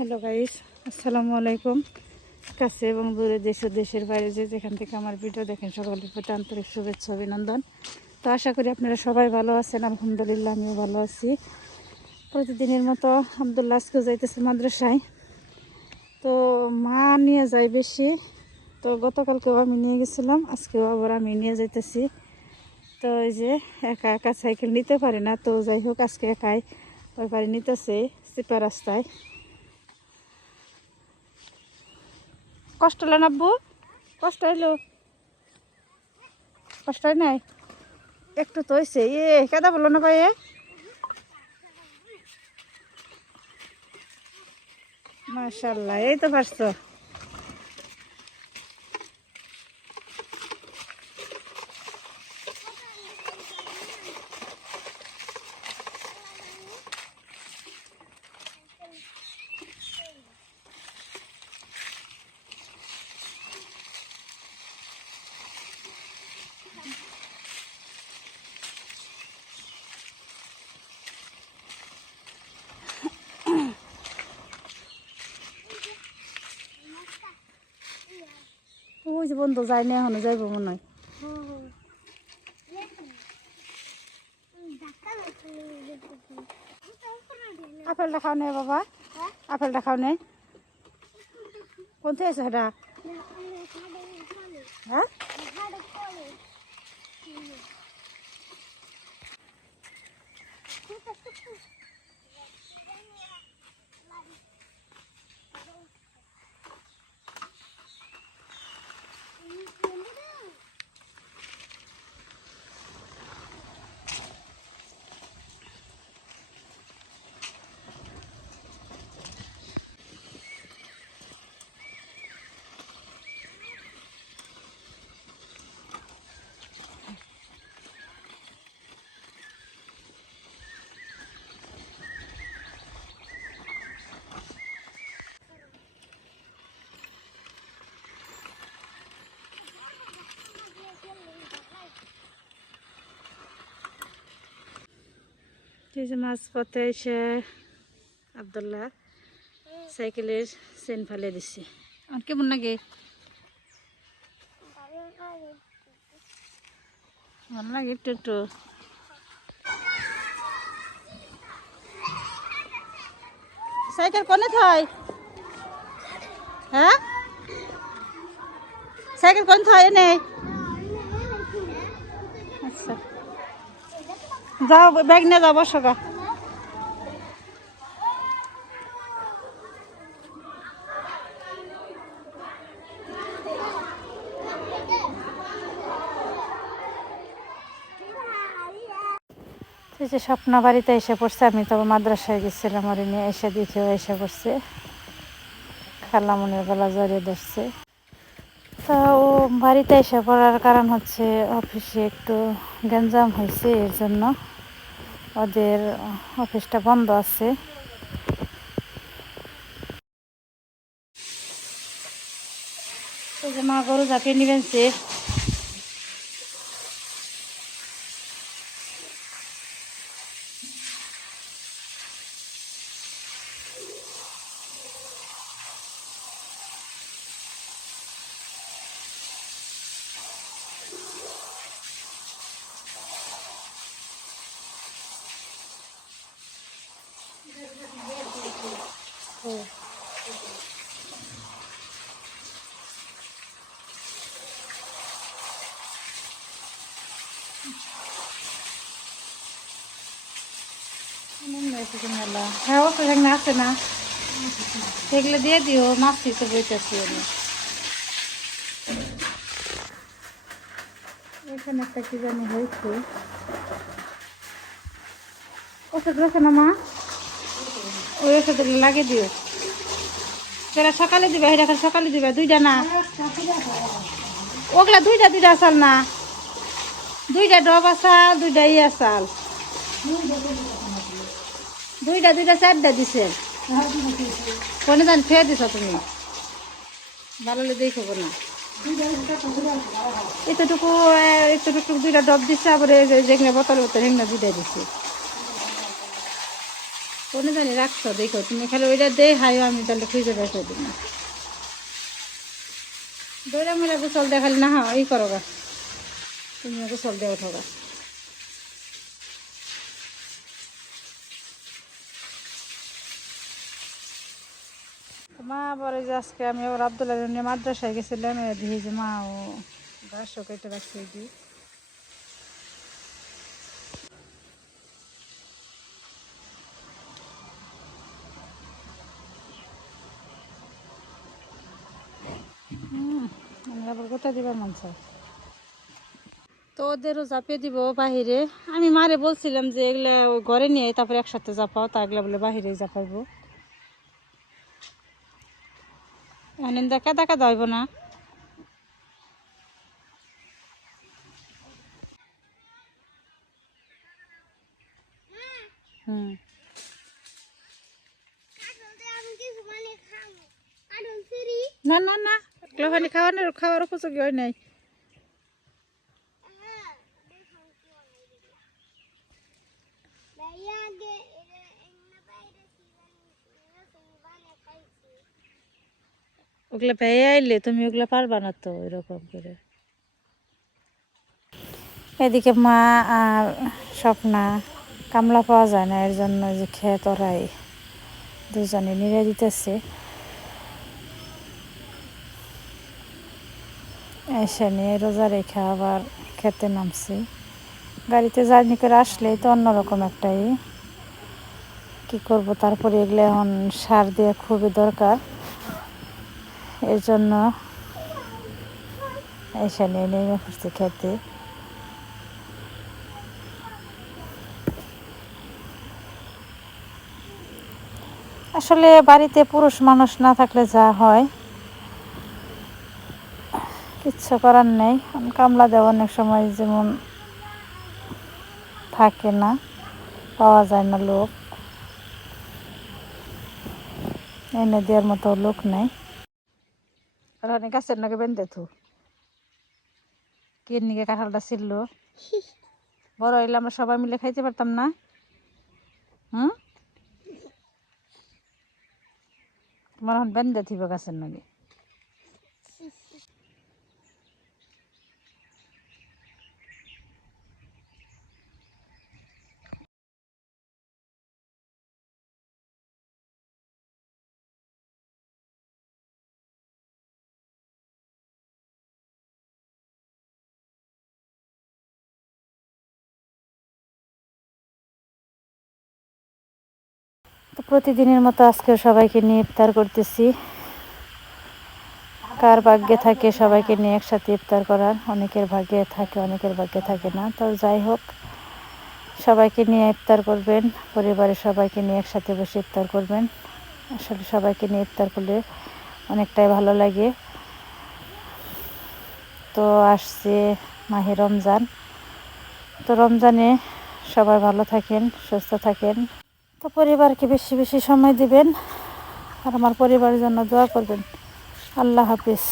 Hello guys, আসসালামু আলাইকুম। কাছে এবং দূরে দেশ ও দেশের বাইরে যেখান থেকে আমার ভিডিও দেখেন সকলের প্রতি আন্তরিক শুভেচ্ছা অভিনন্দন। তো আশা করি আপনারা সবাই ভালো আছেন। আলহামদুলিল্লাহ আমিও ভালো আছি। প্রতিদিনের মতো আব্দুল্লাহ আজকেও যাইতেছে মাদ্রাসায়। তো মা নিয়ে যায় বেশি, তো গতকালকেও আমি নিয়ে গেছিলাম, আজকেও আবার আমি নিয়ে যাইতেছি। তো এই যে একা একা সাইকেল নিতে পারে না, তো যাই হোক আজকে একাই ওই বাড়ি নিতেছে চিপা রাস্তায়। কষ্ট হলো না আব্বু? কষ্ট হইলো? কষ্ট হয় নাই? একটু তো হয়েছে। কেদা বললো না পায়ে? মাশাআল্লাহ, এই তো পারছো। ওই যে বন্ধু যাই না, এখনো যাইবো মনে হয়। আপেলটা খাও নেই বাবা, আপেলটা খাও নেই। কোনতে আছে সেটা? হ্যাঁ, এই যে মাঝপথে এসে আব্দুল্লাহ সাইকেলের চেন ফেলে দিচ্ছে। আর কেমন লাগে? ভালো লাগে একটু একটু। সাইকেল কোনে থাই? হ্যাঁ, সাইকেল কোন থাই? নেই। আচ্ছা, যাও ব্যাগ নিয়ে যাও, বসো গা। এই যে স্বপ্ন বাড়িতে এসে পড়ছে। আমি তবে মাদ্রাসায় গেছিলাম, আর নিয়ে এসে দেখেও এসে পড়ছে। খালামুনির গলা জড়িয়ে ধরছে। তা ও বাড়িতে এসে পড়ার কারণ হচ্ছে অফিসে একটু গ্যাঞ্জাম হয়েছে, এর জন্য ওদের অফিসটা বন্ধ আছে। এই যে মা গরু ঝাঁপিয়ে নিবেনছে। হ্যাঁ, ও তো এখানে আছে না, সেগুলো দিয়ে দিও। মাছই তো বইতেছি আমি। এখানে একটা কি জানি হয়েছে, ওষুধ রয়েছে না মা? ওই ওষুধ লাগিয়ে দিও। সেটা সকালে দিবে, সেটা সকালে দিবে। দুইটা না, ওগুলা দুইটা দুইটা আসাল না, দুইটা ডব আসাল, দুইটা আসাল, দুইটা দুইটা চারটা দিছে। কোনে জানি খেয়ে দিছ তুমি? ভালো দেখো না। এতটুকু এতটুকু দুইটা ডব দিচ্ছে, আবার যেখানে বোতল বোতল হেঙ্গা দুইটা দিচ্ছে। কোনো জানি রাখছো দেখো তুমি খালি ওইটা দেই হাইও আমি তাহলে ফ্রিজে রেখে দিই না দৌড়া মেরা গোসল দেখালি না হ্যাঁ এই করো গা তুমি গোসল দিয়ে ওঠো গা মা বলে যে আজকে আমি আবার আবদুল্লাহ নিয়ে মাদ্রাসায় গেছিলাম দিয়ে যে মা ও ঘাসও কেটে রাখছে দিই আমি আবার কোথায় দিবার মন চাই তো ওদেরও চাপিয়ে দিব বাহিরে আমি মারে বলছিলাম যে এগুলা ওই ঘরে নিয়ে তারপরে একসাথে চাপাও তা এগুলা বলে বাহিরে চাপাইবো অনিন্দা কাদা কাদা হইব না হুম না না না এগুলো খাওয়ার উপযোগী হয় নাই ওগুলো পেয়ে আইলে তুমি ওগুলো পারবা না তো এরকম করে এদিকে মা আর স্বপ্না কামলা পাওয়া যায় না এর জন্য যে খেত ওরাই দুজনে নিড়ে দিতেছে এসে নিয়ে রোজা রেখে আবার খেতে নামছি গাড়িতে জার্নি করে আসলেই তো অন্যরকম একটাই কি করব তারপরে এগুলো এখন সার দিয়ে খুবই দরকার এর জন্য এসে নিয়ে নেমে পড়ছি খেতে আসলে বাড়িতে পুরুষ মানুষ না থাকলে যা হয় কিচ্ছু করার নেই কামলা দেওয়া অনেক সময় যেমন থাকে না পাওয়া যায় না লোক এনে দেওয়ার মতো লোক নেই রানী গাছের নাকি বেঁধে থু কে নিকে কাঁঠালটা ছিল বড় হইলে আমরা সবাই মিলে খাইতে পারতাম না হুম তোমার এখন বেঁধে থিব গাছের নাকি তো প্রতিদিনের মতো আজকে সবাইকে নিয়ে ইফতার করতেছি কার ভাগ্যে থাকে সবাইকে নিয়ে একসাথে ইফতার করার অনেকের ভাগ্যে থাকে অনেকের ভাগ্যে থাকে না তো যাই হোক সবাইকে নিয়ে ইফতার করবেন পরিবারের সবাইকে নিয়ে একসাথে বসে ইফতার করবেন আসলে সবাইকে নিয়ে ইফতার করলে অনেকটাই ভালো লাগে তো আসছে মাহে রমজান তো রমজানে সবাই ভালো থাকেন সুস্থ থাকেন তো পরিবারকে বেশি বেশি সময় দিবেন আর আমার পরিবারের জন্য দোয়া করবেন আল্লাহ হাফিজ।